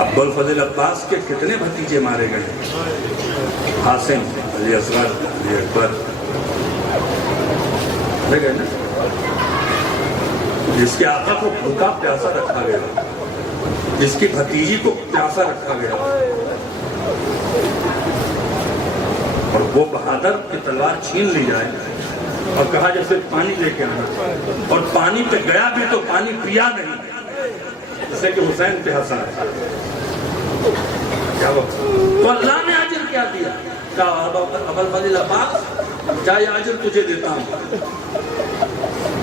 ابو الفضل عباس کے کتنے بھتیجے مارے گئے؟ قاسم، علی اصغر، علی اکبر، مارے گئے نا؟ جس کے آقا کو بھوکا پیاسا رکھا گیا، جس کی بھتیجی کو پیاسا رکھا گیا، اور وہ بہادر کی تلوار چھین لی جائے اور کہا جیسے پانی لے کے آنا، اور پانی پہ گیا بھی تو پانی پیا نہیں، جیسے کہ حسین پہ ہنسا ہے. تو اللہ نے اجر کیا دیا؟ کہا ابو الفضل عباس جا، یہ اجر تجھے دیتا ہوں.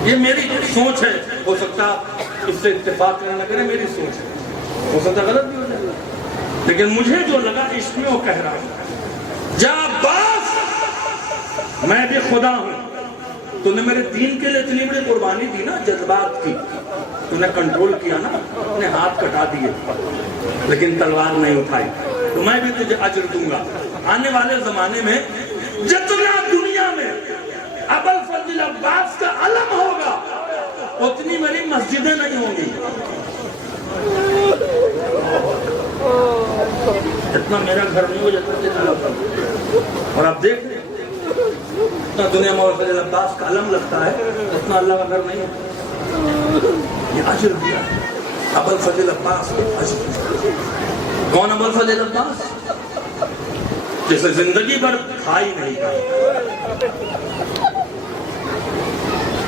یہ میری سوچ ہے، ہو سکتا اس سے اتفاق کرنا کرے، میری سوچ ہے، ہو سکتا غلط بھی ہو جائے، لیکن مجھے جو لگا اس میں وہ کہہ رہا ہوں، جا عباس میں بھی خدا ہوں، تو نے میرے دین کے لیے اتنی بڑی قربانی دی نا، جذبات کی تو نے کنٹرول کیا نا، اپنے ہاتھ کٹا دیے لیکن تلوار نہیں اٹھائی، تو میں بھی تجھے اجر دوں گا. آنے والے زمانے میں جتنا دنیا میں ابو الفضل عباس کا علم ہوگا اتنی میری مسجدیں نہیں ہوں گی. اتنا میرا گھر نہیں ہو جاتا. اور آپ دیکھ لیں اتنا دنیا میں ابو الفضل عباس کا علم لگتا ہے، اتنا اللہ کا گھر نہیں ہے. یہ اجر دیا ابو الفضل عباس کو اجر. کون ابو الفضل عباس؟ جسے زندگی بھر کھائی نہیں کھائی.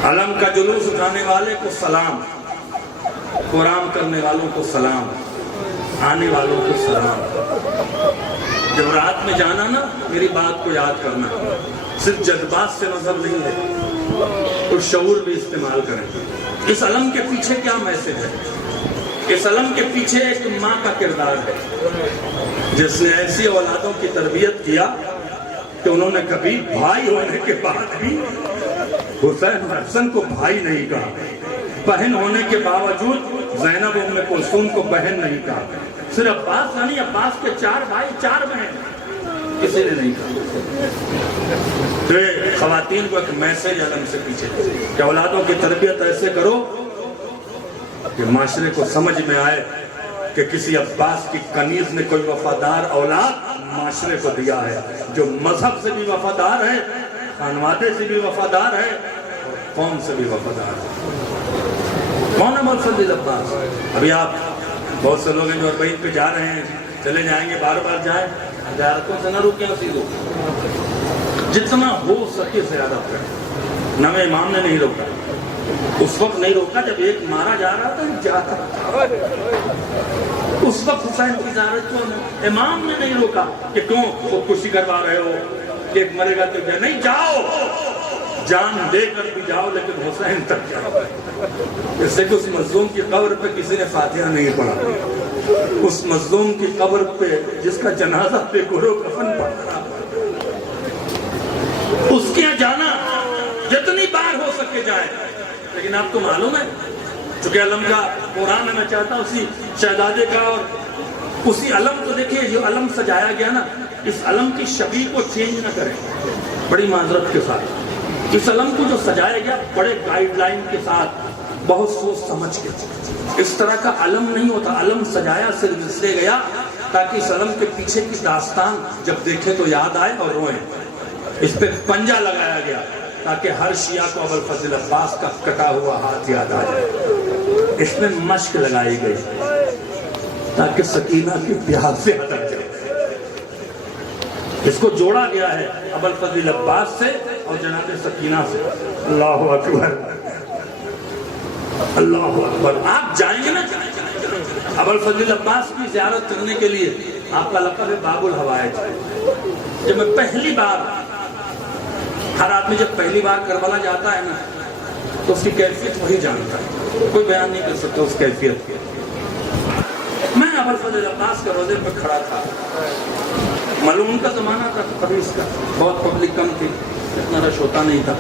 علم کا جلوس اٹھانے والے کو سلام، قرآن کرنے والوں کو سلام، آنے والوں کو سلام. جب رات میں جانا نا میری بات کو یاد کرنا، صرف جذبات سے مذہب نہیں ہے، کچھ شعور بھی استعمال کریں. اس علم کے پیچھے کیا میسج ہے؟ اس علم کے پیچھے ایک ماں کا کردار ہے جس نے ایسی اولادوں کی تربیت کیا کہ انہوں نے کبھی بھائی ہونے کے بعد بھی حسین حسن کو بھائی نہیں کہا، بہن ہونے کے باوجود زینب ام کلثوم کو بہن نہیں کہا. صرف عباس نہیں، عباس کے 4 بھائی 4 بہن، کسی نے نہیں کہا. تو خواتین کو ایک میسج علم سے پیچھے کہ اولادوں کی تربیت ایسے کرو کہ معاشرے کو سمجھ میں آئے کہ کسی عباس کی کنیز نے کوئی وفادار اولاد معاشرے کو دیا ہے، جو مذہب سے بھی وفادار ہے، خانوادے سے بھی وفادار ہے، اور قوم سے بھی وفادار ہے. کون ابو الفضل عباس؟ ابھی آپ بہت سے لوگ ہیں جو اربعین پہ جا رہے ہیں، چلے جائیں گے، بار بار جائیں، زیارتوں سے نہ رکیں، سیدھو جتنا ہو سکے زیادہ کریں. نام امام نے نہیں روکا، اس وقت نہیں روکا جب ایک مارا جا رہا تھا، جاتا تھا. اس وقت حسین کی زیارت کیوں نہیں؟ امام نے نہیں روکا کہ کیوں خودکشی کروا رہے ہو، ایک مرے گا تو نہیں، جاؤ، جان دے کر بھی جاؤ لیکن حسین تک جاؤ. اس سے کہ اس مظلوم کی قبر پہ کسی نے فاتحہ نہیں پڑھا، اس مظلوم کی قبر پہ جس کا جنازہ پہ گرو کفن پڑھ رہا، اس کے جانا جتنی بار ہو سکے جائے. لیکن آپ کو معلوم ہے چونکہ علم کا قرآن میں چاہتا ہوں اسی شہزادے کا اور اسی علم کو دیکھیں جو علم سجایا گیا نا، اس علم کی شبیہ کو چینج نہ کریں بڑی معذرت کے ساتھ. اس علم کو جو سجایا گیا بڑے گائیڈ لائن کے ساتھ، بہت سوچ سمجھ کے. اس طرح کا علم نہیں ہوتا. علم سجایا صرف اس لیے گیا تاکہ اس علم کے پیچھے کی داستان جب دیکھے تو یاد آئے اور روئیں. اس پہ پنجہ لگایا گیا تاکہ ہر شیعہ کو ابو الفضل عباس کا کٹا ہوا ہاتھ یاد آ جائے. اس میں مشق لگائی گئی تاکہ سکینہ کی پیاس سے ہٹک جائے. اس کو جوڑا گیا ہے ابو الفضل عباس سے اور جناب سکینہ سے. اللہ اکبر، اللہ اکبر. آپ جائیں گے نا ابو الفضل عباس کی زیارت کرنے کے لیے، آپ کا لقب ہے باب الحوائج. جب میں پہلی بار، ہر آدمی جب پہلی بار کربلا جاتا ہے نا تو اس کی کیفیت وہی جانتا ہے، کوئی بیان نہیں کر سکتا اس کیفیت کی. میں ابو الفضل عباس کے روزے پہ کھڑا تھا، معلوم کا زمانہ تھا، ابھی اس کا بہت پبلک کم تھی، اتنا رش ہوتا نہیں تھا.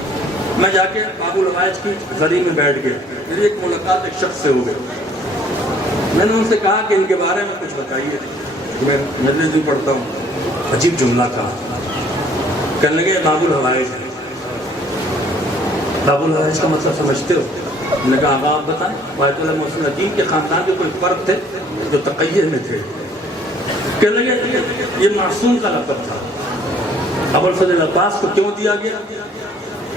میں جا کے باب الحوائج کی زری میں بیٹھ گیا. میری ایک ملاقات ایک شخص سے ہو گئی. میں نے ان سے کہا کہ ان کے بارے میں کچھ بتائیے. میں مجلس بھی پڑھتا ہوں. عجیب جملہ کہا. کہنے لگے باب الحوائج ہے. باب الحوائج کا مطلب سمجھتے ہو؟ نے کہا آقا آپ بتائیں، بیت اللہ محسن حکیم کے خاندان کے کوئی فرد تھے جو تقیہ میں تھے؟ کہنے لگے یہ معصوم کا لقب تھا۔ ابوالفضل عباس کو کیوں دیا گیا؟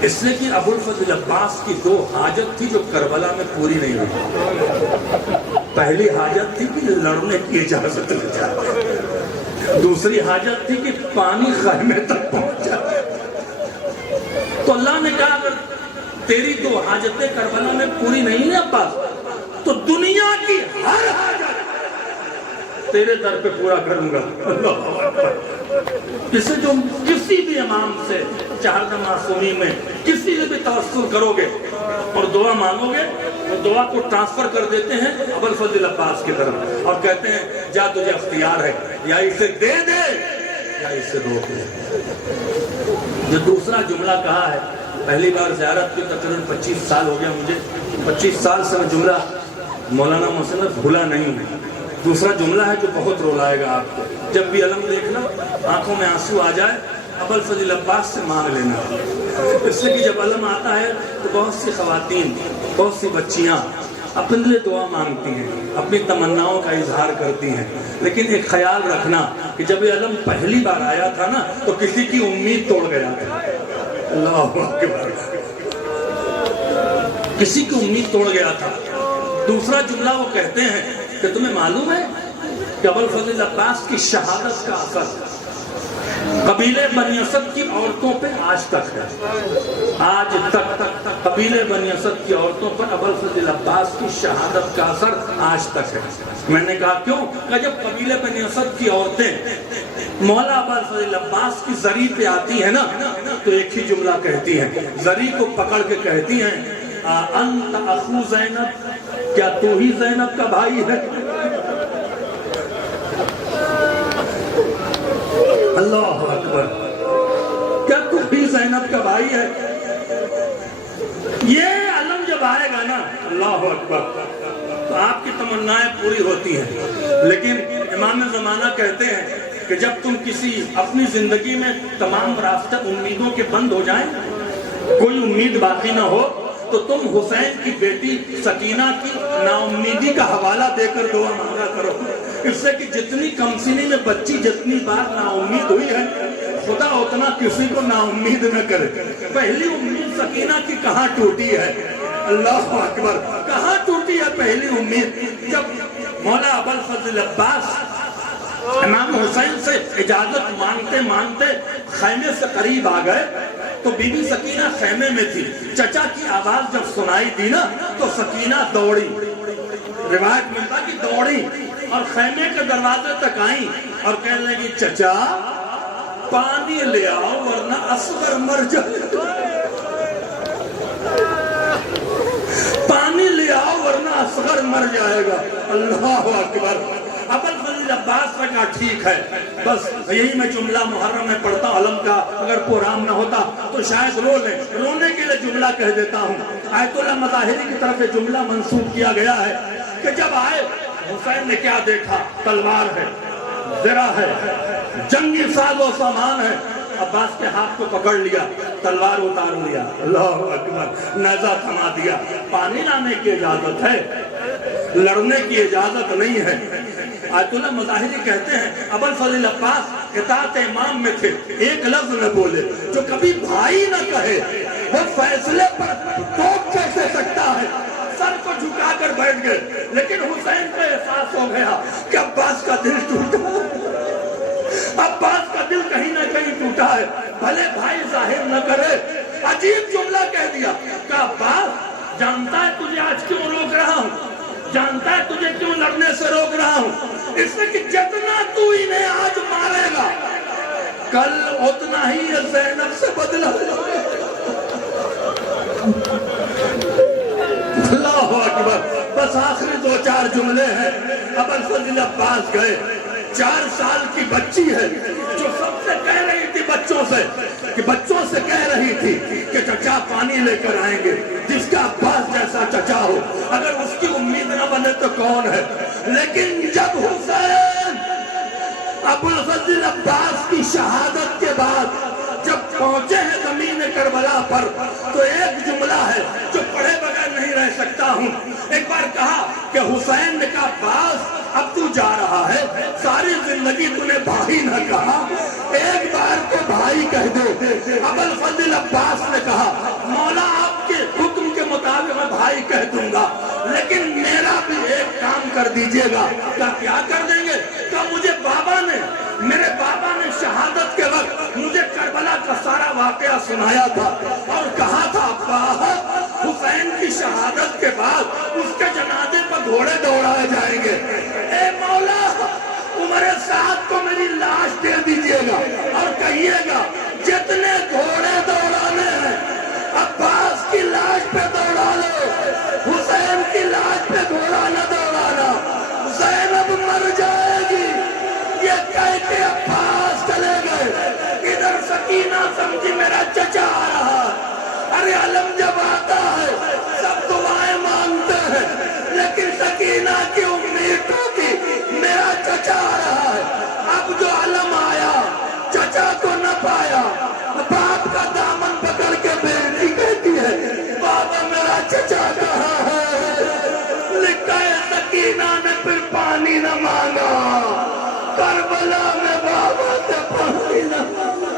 اس لیے کہ ابوالفضل عباس کی دو حاجت تھی جو کربلا میں پوری نہیں ہوئی۔ پہلی حاجت تھی کہ لڑنے کی اجازت مل جائے، دوسری حاجت تھی کہ پانی خیمے تک پہنچ جائے۔ تو اللہ نے کہا اگر تیری دو حاجتیں کربلا میں پوری نہیں ہیں عباس، تو دنیا کی ہر حاجت تیرے در پہ پورا کروں گا۔ کسی بھی امام سے چہارہ معصومین میں کسی سے بھی توسل کرو گے اور دعا مانگو گے، وہ دعا کو ٹرانسفر کر دیتے ہیں ابوالفضل عباس کی طرف اور کہتے ہیں جا تجھے اختیار ہے، یا اسے دے دے یا اسے روک دے۔ جو دوسرا جملہ کہا ہے، پہلی بار زیارت کی تقریباً 25 سال ہو گیا مجھے، 25 سال سے میں جملہ مولانا محسن بھولا نہیں ہوں۔ دوسرا جملہ ہے جو بہت رولائے گا آپ کو، جب بھی علم دیکھنا آنکھوں میں آنسو آ جائے ابوالفضل عباس سے مانگ لینا۔ اس لیے کہ جب علم آتا ہے تو بہت سی خواتین، بہت سی بچیاں اپنے لیے دعا مانگتی ہیں، اپنی تمناؤں کا اظہار کرتی ہیں، لیکن ایک خیال رکھنا کہ جب یہ علم پہلی بار آیا تھا نا تو کسی کی امید توڑ گیا تھا۔ اللہ اکبر، کسی کی امید توڑ گیا تھا۔ دوسرا جملہ وہ کہتے ہیں کہ تمہیں معلوم ہے کہ ابوالفضل عباس کی شہادت کا اثر قبیلے بنی اسد کی عورتوں پہ آج تک ہے، آج تک قبیلے بنی اسد کی عورتوں پر ابوالفضل عباس کی شہادت کا اثر آج تک ہے۔ میں نے کہا کیوں؟ کہ جب قبیلے بنی اسد کی عورتیں مولا ابوالفضل عباس کی زری پہ آتی ہیں نا تو ایک ہی جملہ کہتی ہیں، زری کو پکڑ کے کہتی ہیں انت اخو زینب، کیا تو ہی زینب کا بھائی ہے؟ اللہ اکبر، کیا تو ہی زینب کا بھائی ہے؟ یہ علم جب آئے گا نا اللہ اکبر تو آپ کی تمنائیں پوری ہوتی ہیں۔ لیکن امام زمانہ کہتے ہیں کہ جب تم کسی اپنی زندگی میں تمام راستہ امیدوں کے بند ہو جائیں، کوئی امید باقی نہ ہو، تو تم حسین کی بیٹی سکینہ کی نا امیدی کا حوالہ دے کر دعا مانگا کرو۔ اس سے کہ جتنی کم سنی میں بچی جتنی بار نا امید ہوئی ہے، خدا اتنا کسی کو نا امید نہ کرے۔ پہلی امید سکینہ کی کہاں ٹوٹی ہے؟ اللہ اکبر، کہاں ٹوٹی ہے پہلی امید؟ جب مولا ابوالفضل عباس امام حسین سے اجازت مانگتے مانگتے خیمے سے قریب آ گئے تو بی بی سکینہ خیمے میں تھی۔ چچا کی آواز جب سنائی دی نا تو سکینہ دوڑی، روایت میں تھا کہ دوڑی اور خیمے کے دروازے تک آئیں اور کہنے لگی چچا پانی لے آؤ ورنہ اصغر مر جائے، پانی لے آؤ ورنہ اصغر مر جائے گا۔ اللہ اکبر۔ ابوالفضل عباس نے کہا ٹھیک ہے، بس یہی میں جملہ محرم میں پڑھتا ہوں، علم کا اگر پروگرام نہ ہوتا تو شاید رو لیں، رونے کے لیے جملہ کہہ دیتا ہوں۔ آیت اللہ مظاہری کی طرف سے جملہ منسوب کیا گیا ہے کہ جب آئے حسین نے کیا دیکھا؟ تلوار ہے، زرہ ہے، جنگی ساز و سامان ہے۔ عباس کے ہاتھ کو پکڑ لیا، تلوار اتار لیا، اللہ اکبر، نیزہ تھما دیا۔ پانی لانے کی اجازت ہے، لڑنے کی اجازت نہیں ہے۔ آیت اللہ مظاہری کہتے ہیں ابوالفضل عباس اطاعت امام میں تھے، ایک لفظ نہ بولے، جو کبھی بھائی نہ کہے وہ فیصلے پر ٹوک کیسے سکتا ہے؟ سر کو جھکا کر بیٹھ گئے۔ لیکن حسین کو احساس ہو گیا کہ عباس کا دل ٹوٹا ہے، عباس کا دل کہیں نہ کہیں ٹوٹا ہے، بھلے بھائی ظاہر نہ کرے۔ عجیب جملہ کہہ دیا کہ عباس جانتا ہے تجھے آج کیوں روک رہا ہوں، جانتا ہے تجھے کیوں لڑنے سے روک رہا ہوں، اس لیے کہ جتنا تو انہیں آج مارے گا کل اتنا ہی یہ زینب سے بدلہ لے۔ اللہ اکبر۔ بس آخری دو چار جملے ہیں۔ ابوالفضل عباس گئے، 4 سال کی بچی ہے جو سب سے کہہ رہی تھی بچوں سے کہہ رہی تھی کہ چچا پانی لے کر آئیں گے، جس کا عباس جیسا چچا ہو، اگر اس کی امید نہ بنے تو کون ہے؟ لیکن جب حسین ابوالفضل عباس کی شہادت کے بعد جب پہنچے ہیں زمین کربلا پر تو ایک جملہ ہے جو پڑھے بغیر نہیں رہ سکتا ہوں. ایک بار کہا کہ حسین نے کہا باز اب تو جا رہا ہے, ساری زندگی تو نے بھائی نہ کہا, ایک بار تو بھائی کہہ دے. ابوالفضل عباس نے کہا مولا آپ کے حکم کے مطابق میں بھائی کہہ دوں گا, لیکن میرا بھی ایک کام کر دیجئے گا. کیا کر دیں گے؟ کہ مجھے میرے بابا نے شہادت کے وقت مجھے کربلا کا سارا واقعہ سنایا تھا اور کہا تھا ابا حسین کی شہادت کے بعد اس کے جنازے پر گھوڑے دوڑائے جائیں گے. اے مولا عمر سعد کو میری لاش دے دیجئے گا اور کہیے گا جتنے گھوڑے دوڑانے ہیں عباس کی لاش پہ دوڑا لو, حسین کی لاش پہ گھوڑا نہ دوڑانا, زینب مر جائے گی. یہ کہہ کے عباس چلے گئے. ادھر سکینہ سمجھی میرا چچا آ رہا. ارے علم جب آتا ہے سب دعائیں مانگتے ہیں, لیکن سکینہ کی امید ہوتی میرا چچا آ رہا ہے. اب جو علم آیا چچا کو نہ پایا, باپ کا دامن پکڑ کے بیٹی کہتی ہے بابا میرا چچا کہاں ہے. لکھا ہے سکینہ نے پھر پانی نہ مانگا, کربلا میں بابا سے پانی نہ مانگا.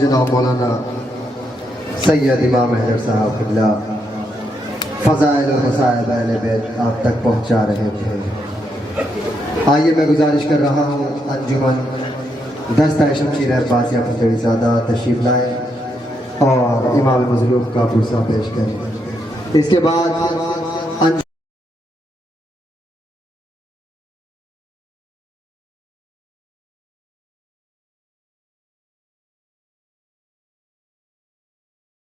جناب مولانا سید امام احمد صاحب قبلہ فضائل و مسائل اہل بیت آپ تک پہنچا رہے تھے. آئیے میں گزارش کر رہا ہوں انجمن دستہ شمشیر عباسیہ پھٹڑی زادہ تشریف لائیں اور امام مظلوم کا پرسہ پیش کریں. اس کے بعد